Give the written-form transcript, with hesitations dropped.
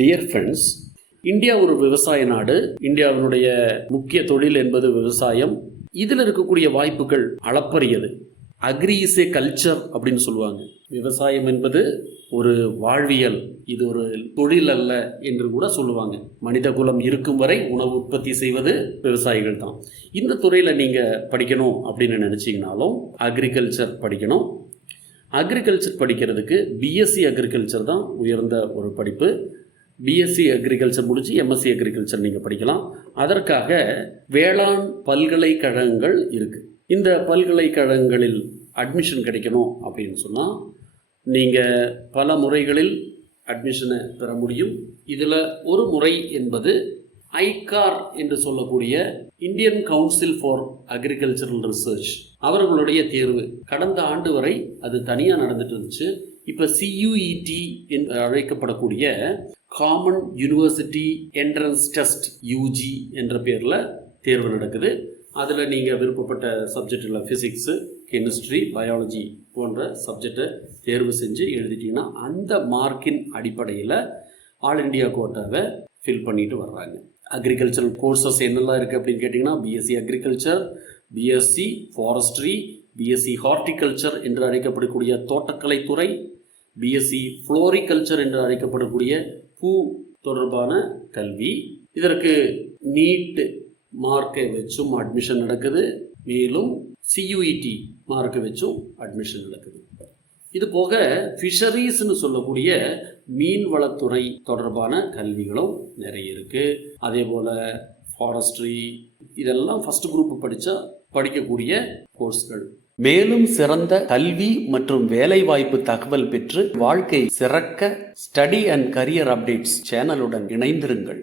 Dear friends, India ஒரு விவசாய நாடு. இந்தியாவினுடைய முக்கிய தொழில் என்பது விவசாயம். இதில் இருக்கக்கூடிய வாய்ப்புகள் அளப்பரியது. அக்ரி இஸ் ஏ கல்ச்சர் அப்படின்னு சொல்லுவாங்க. விவசாயம் என்பது ஒரு வாழ்வியல், இது ஒரு தொழில் அல்ல என்று கூட சொல்லுவாங்க. மனித குலம் இருக்கும் வரை உணவு உற்பத்தி செய்வது விவசாயிகள் தான். இந்த துறையில் நீங்கள் படிக்கணும் அப்படின்னு நினச்சிங்கனாலும் அக்ரிகல்ச்சர் படிக்கணும். அக்ரிகல்ச்சர் படிக்கிறதுக்கு பிஎஸ்சி அக்ரிகல்ச்சர் தான் உயர்ந்த ஒரு படிப்பு. பிஎஸ்சி அக்ரிகல்ச்சர் முடிச்சு எம்எஸ்சி அக்ரிகல்ச்சர் நீங்கள் படிக்கலாம். அதற்காக வேளாண் பல்கலைக்கழகங்கள் இருக்குது. இந்த பல்கலைக்கழகங்களில் அட்மிஷன் கிடைக்கணும் அப்படின்னு சொன்னால் நீங்கள் பல முறைகளில் அட்மிஷனை பெற முடியும். இதில் ஒரு முறை என்பது ஐகார் என்று சொல்லக்கூடிய Indian council for agricultural research அவர்களுடைய தேர்வு. கடந்த ஆண்டு வரை அது தனியாக நடந்துட்டு இருந்துச்சு. இப்போ CUET என்று அழைக்கப்படக்கூடிய common university entrance test UG என்ற பேரில் தேர்வு நடக்குது. அதில் நீங்கள் விருப்பப்பட்ட சப்ஜெக்டில் ஃபிசிக்ஸு, கெமிஸ்ட்ரி, பயாலஜி போன்ற சப்ஜெக்டை தேர்வு செஞ்சு எழுதிட்டிங்கன்னா அந்த மார்க்கின் அடிப்படையில் ஆல் இண்டியா கோட்டாவை ஃபில் பண்ணிட்டு வர்றாங்க. அக்ரிகல்ச்சரல் கோர்சஸ் என்னெல்லாம் இருக்குது அப்படின்னு கேட்டிங்கன்னா BSc agriculture, BSc forestry, BSc horticulture என்று அழைக்கப்படக்கூடிய தோட்டக்கலைத்துறை, பிஎஸ்சி ஃப்ளோரிகல்ச்சர் என்று அழைக்கப்படக்கூடிய பூ தொடர்பான கல்வி. இதற்கு நீட் மார்க்கை வச்சும் அட்மிஷன் நடக்குது. மேலும் CUET மார்க்கை வச்சும் அட்மிஷன் நடக்குது. இது போக ஃபிஷரிஸ்ன்னு சொல்லக்கூடிய மீன்வளத்துறை தொடர்பான கல்விகளும் நிறைய இருக்குது. அதே போல் ஃபாரஸ்ட்ரி, இதெல்லாம் ஃபர்ஸ்ட் குரூப் படிக்கக்கூடிய கோர்ஸ்கள். மேலும் சிறந்த கல்வி மற்றும் வேலைவாய்ப்பு தகவல் பெற்று வாழ்க்கை சிறக்க ஸ்டடி அண்ட் கரியர் அப்டேட்ஸ் சேனலுடன் இணைந்திருங்கள்.